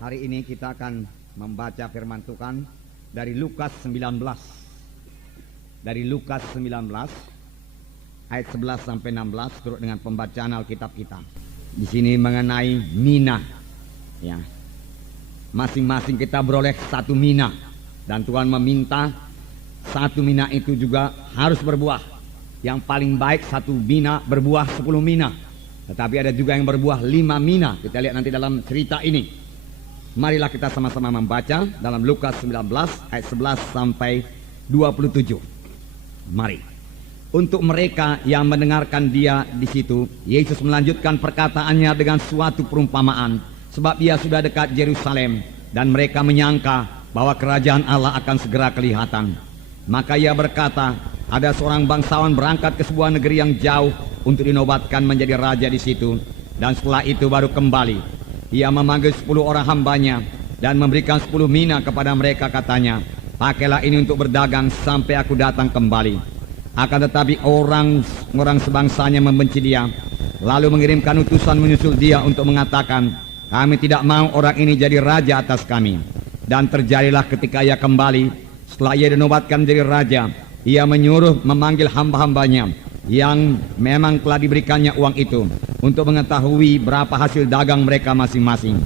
Hari ini kita akan membaca firman Tuhan dari Lukas 19. Dari Lukas 19 ayat 11 sampai 16 turut dengan pembacaan Alkitab kita. Di sini mengenai mina. Ya. Masing-masing kita beroleh satu mina dan Tuhan meminta satu mina itu juga harus berbuah. Yang paling baik satu mina berbuah 10 mina. Tetapi ada juga yang berbuah 5 mina. Kita lihat nanti dalam cerita ini. Marilah kita sama-sama membaca dalam Lukas 19 ayat 11 sampai 27. Mari. Untuk mereka yang mendengarkan dia di situ, Yesus melanjutkan perkataannya dengan suatu perumpamaan, sebab ia sudah dekat Yerusalem dan mereka menyangka bahwa kerajaan Allah akan segera kelihatan. Maka ia berkata, ada seorang bangsawan berangkat ke sebuah negeri yang jauh untuk dinobatkan menjadi raja di situ, dan setelah itu baru kembali. Ia memanggil 10 orang hambanya dan memberikan 10 mina kepada mereka, katanya, pakailah ini untuk berdagang sampai aku datang kembali. Akan tetapi orang sebangsanya membenci dia, lalu mengirimkan utusan menyusul dia untuk mengatakan, kami tidak mau orang ini jadi raja atas kami. Dan terjadilah ketika ia kembali, setelah ia dinobatkan menjadi raja, ia menyuruh memanggil hamba-hambanya yang memang telah diberikannya uang itu untuk mengetahui berapa hasil dagang mereka masing-masing.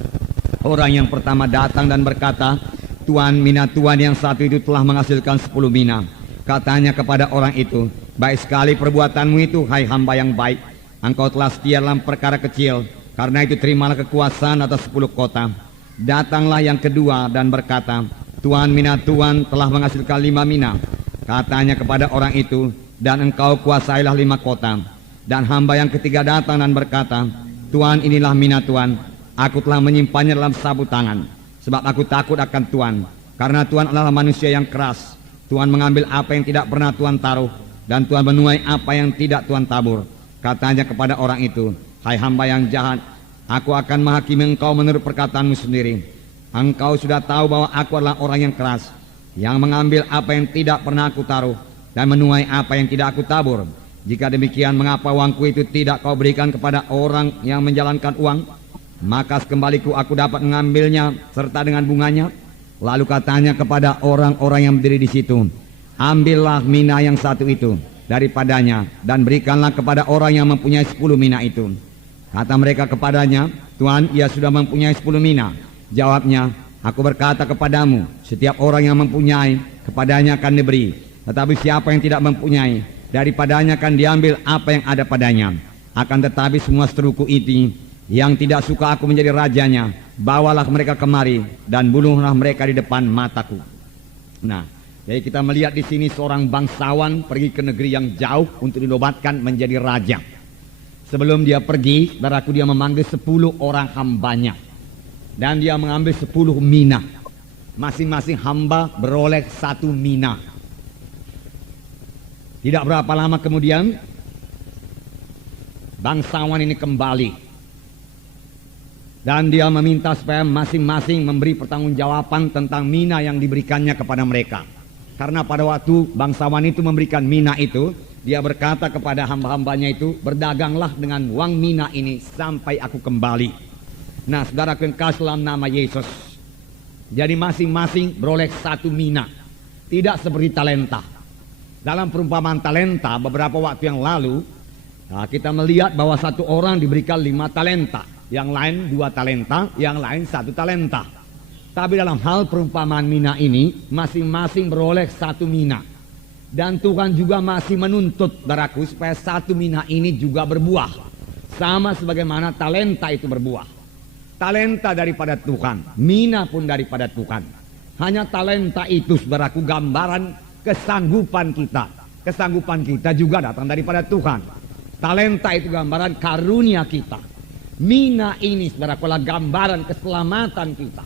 Orang yang pertama datang dan berkata, Tuan, mina Tuan yang satu itu telah menghasilkan 10 mina. Katanya kepada orang itu, baik sekali perbuatanmu itu, hai hamba yang baik. Engkau telah setia dalam perkara kecil, karena itu terimalah kekuasaan atas 10 kota. Datanglah yang kedua dan berkata, Tuan, mina Tuan telah menghasilkan 5 mina. Katanya kepada orang itu, dan engkau kuasailah 5 kota. Dan hamba yang ketiga datang dan berkata, Tuan, inilah mina Tuan, aku telah menyimpannya dalam sabut tangan, sebab aku takut akan Tuan, karena Tuan adalah manusia yang keras. Tuan mengambil apa yang tidak pernah Tuan taruh, dan Tuan menuai apa yang tidak Tuan tabur. Katanya kepada orang itu, hai hamba yang jahat, aku akan menghakimi engkau menurut perkataanmu sendiri. Engkau sudah tahu bahwa aku adalah orang yang keras, yang mengambil apa yang tidak pernah aku taruh, dan menuai apa yang tidak aku tabur. Jika demikian, mengapa uangku itu tidak kau berikan kepada orang yang menjalankan uang? Maka sekembaliku aku dapat mengambilnya serta dengan bunganya. Lalu katanya kepada orang-orang yang berdiri di situ, ambillah mina yang satu itu daripadanya dan berikanlah kepada orang yang mempunyai 10 mina itu. Kata mereka kepadanya, Tuan, ia sudah mempunyai 10 mina. Jawabnya, aku berkata kepadamu, setiap orang yang mempunyai, kepadanya akan diberi. Tetapi siapa yang tidak mempunyai, daripadanya akan diambil apa yang ada padanya. Akan tetapi semua seteruku itu yang tidak suka aku menjadi rajanya, bawalah mereka kemari dan bunuhlah mereka di depan mataku. Nah, jadi kita melihat di sini seorang bangsawan pergi ke negeri yang jauh untuk dinobatkan menjadi raja. Sebelum dia pergi, saudaraku, dia memanggil 10 orang hambanya dan dia mengambil 10 mina. Masing-masing hamba beroleh 1 mina. Tidak berapa lama kemudian bangsawan ini kembali dan dia meminta supaya masing-masing memberi pertanggungjawaban tentang mina yang diberikannya kepada mereka. Karena pada waktu bangsawan itu memberikan mina itu, dia berkata kepada hamba-hambanya itu, berdaganglah dengan uang mina ini sampai aku kembali. Nah, saudara kekasih dalam nama Yesus, jadi masing-masing beroleh 1 mina. Tidak seperti talenta. Dalam perumpamaan talenta beberapa waktu yang lalu, kita melihat bahwa satu orang diberikan 5 talenta, yang lain 2 talenta, yang lain 1 talenta. Tapi dalam hal perumpamaan mina ini, masing-masing beroleh 1 mina. Dan Tuhan juga masih menuntut, saudaraku, supaya 1 mina ini juga berbuah. Sama sebagaimana talenta itu berbuah. Talenta daripada Tuhan, mina pun daripada Tuhan. Hanya talenta itu, saudaraku, gambaran kesanggupan kita. Kesanggupan kita juga datang daripada Tuhan. Talenta itu gambaran karunia kita. Mina ini, saudara, adalah gambaran keselamatan kita.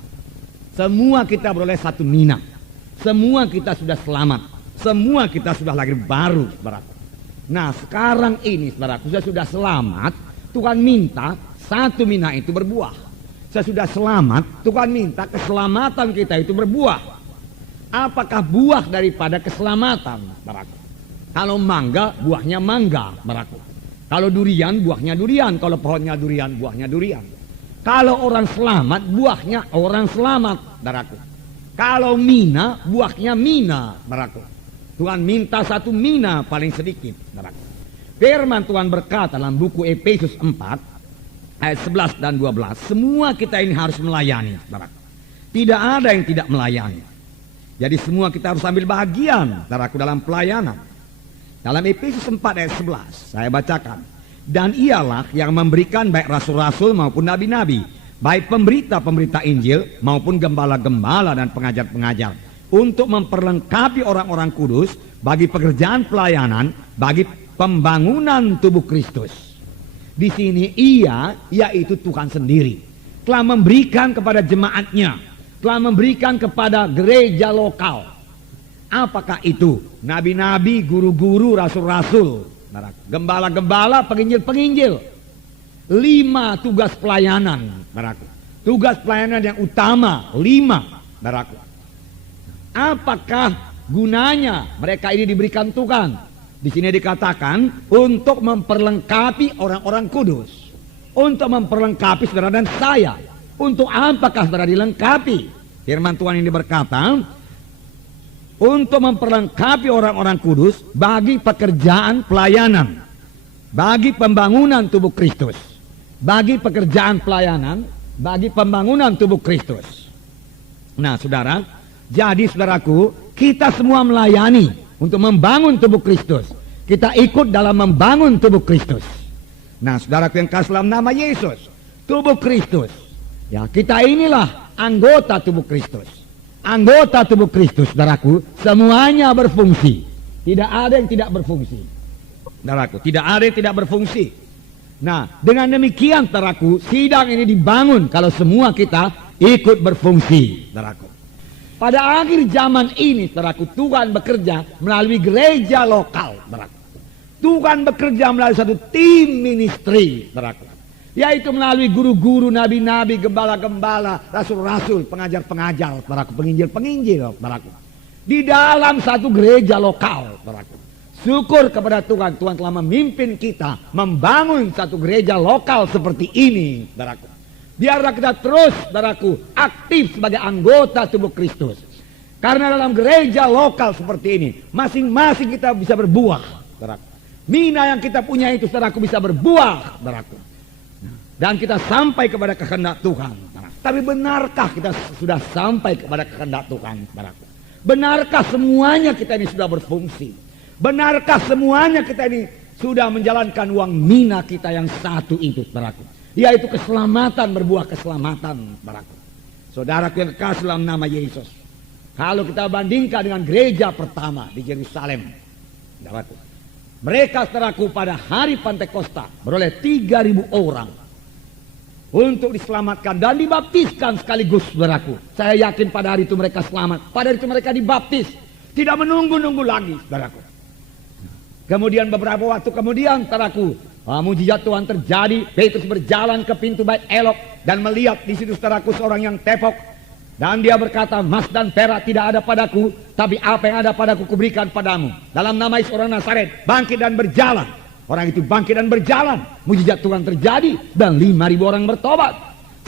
Semua kita beroleh 1 mina. Semua kita sudah selamat. Semua kita sudah lahir baru, saudara. Nah, sekarang ini, saudara, sudah selamat. Tuhan minta 1 mina itu berbuah. Sesudah selamat, Tuhan minta keselamatan kita itu berbuah. Apakah buah daripada keselamatan, saudaraku? Kalau mangga, buahnya mangga, saudaraku. Kalau durian, buahnya durian. Kalau pohonnya durian, buahnya durian. Kalau orang selamat, buahnya orang selamat, saudaraku. Kalau mina, buahnya mina, saudaraku. Tuhan minta satu mina paling sedikit, saudaraku. Firman Tuhan berkata dalam buku Efesus 4 ayat 11 dan 12, semua kita ini harus melayani, saudaraku. Tidak ada yang tidak melayani. Jadi semua kita harus ambil bagian, saudaraku, dalam pelayanan. Dalam Efesus 4 ayat 11 saya bacakan, dan ialah yang memberikan baik rasul-rasul maupun nabi-nabi, baik pemberita-pemberita Injil maupun gembala-gembala dan pengajar-pengajar, untuk memperlengkapi orang-orang kudus bagi pekerjaan pelayanan, bagi pembangunan tubuh Kristus. Di sini ia, yaitu Tuhan sendiri, telah memberikan kepada jemaatnya, telah memberikan kepada gereja lokal. Apakah itu? Nabi-nabi, guru-guru, rasul-rasul, gembala-gembala, penginjil-penginjil. 5 tugas pelayanan, saudaraku. Tugas pelayanan yang utama 5, saudaraku. Apakah gunanya mereka ini diberikan Tuhan? Di sini dikatakan untuk memperlengkapi orang-orang kudus, untuk memperlengkapi saudara dan saya. Untuk apakah saudara dilengkapi? Firman Tuhan ini berkata, untuk memperlengkapi orang-orang kudus bagi pekerjaan pelayanan, bagi pembangunan tubuh Kristus, bagi pekerjaan pelayanan, bagi pembangunan tubuh Kristus. Nah, saudara, jadi saudaraku, kita semua melayani untuk membangun tubuh Kristus. Kita ikut dalam membangun tubuh Kristus. Nah, saudaraku yang kasih dalam nama Yesus, tubuh Kristus. Ya, kita inilah anggota tubuh Kristus. Anggota tubuh Kristus, saudaraku, semuanya berfungsi. Tidak ada yang tidak berfungsi, saudaraku. Tidak ada yang tidak berfungsi. Nah, dengan demikian, saudaraku, sidang ini dibangun kalau semua kita ikut berfungsi, saudaraku. Pada akhir zaman ini, saudaraku, Tuhan bekerja melalui gereja lokal, saudaraku. Tuhan bekerja melalui satu tim ministry, saudaraku, yaitu melalui guru-guru, nabi-nabi, gembala-gembala, rasul-rasul, pengajar-pengajar, saudaraku, penginjil-penginjil, saudaraku. Di dalam satu gereja lokal, saudaraku. Syukur kepada Tuhan, Tuhan telah memimpin kita membangun satu gereja lokal seperti ini, saudaraku. Biarlah kita terus, saudaraku, aktif sebagai anggota tubuh Kristus. Karena dalam gereja lokal seperti ini, masing-masing kita bisa berbuah, saudaraku. Mina yang kita punya itu, saudaraku, bisa berbuah, saudaraku. Dan kita sampai kepada kehendak Tuhan. Tapi benarkah kita sudah sampai kepada kehendak Tuhan, saudaraku? Benarkah semuanya kita ini sudah berfungsi? Benarkah semuanya kita ini sudah menjalankan uang mina kita yang satu itu, saudaraku? Yaitu keselamatan, berbuah keselamatan, saudaraku. Saudaraku yang kekasih dalam nama Yesus, kalau kita bandingkan dengan gereja pertama di Yerusalem, saudaraku, mereka, saudaraku, pada hari Pantekosta beroleh 3.000 orang untuk diselamatkan dan dibaptiskan sekaligus, saudaraku. Saya yakin pada hari itu mereka selamat. Pada hari itu mereka dibaptis, tidak menunggu-nunggu lagi, saudaraku. Kemudian beberapa waktu kemudian, saudaraku, mujizat Tuhan terjadi. Petrus berjalan ke pintu bait Elok dan melihat di situ, saudaraku, seorang yang tepok. Dan dia berkata, emas dan perak tidak ada padaku, tapi apa yang ada padaku kuberikan padamu. Dalam nama Yesus orang Nazaret, bangkit dan berjalan. Orang itu bangkit dan berjalan. Mujizat Tuhan terjadi dan 5.000 orang bertobat.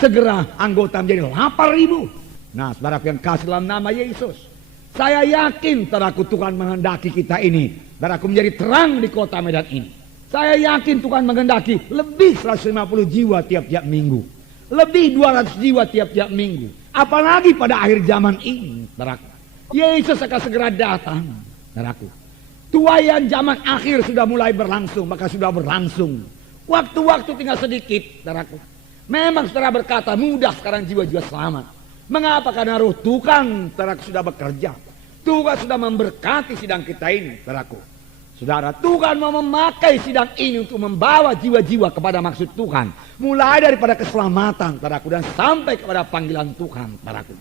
Segera anggota menjadi 8.000. Nah, saudaraku yang kasih dalam nama Yesus, saya yakin, saudaraku, Tuhan menghendaki kita ini, saudaraku, menjadi terang di kota Medan ini. Saya yakin Tuhan menghendaki lebih 150 jiwa tiap-tiap minggu, lebih 200 jiwa tiap-tiap minggu. Apalagi pada akhir zaman ini, saudaraku. Yesus akan segera datang, saudaraku. Tuaian zaman akhir sudah mulai berlangsung, maka sudah berlangsung. Waktu-waktu tinggal sedikit, saudaraku. Memang saudara berkata, mudah sekarang jiwa-jiwa selamat. Mengapa? Karena roh Tuhan, saudaraku, sudah bekerja. Tuhan sudah memberkati sidang kita ini, saudaraku. Saudara, Tuhan mau memakai sidang ini untuk membawa jiwa-jiwa kepada maksud Tuhan. Mulai daripada keselamatan, saudaraku, dan sampai kepada panggilan Tuhan, saudaraku.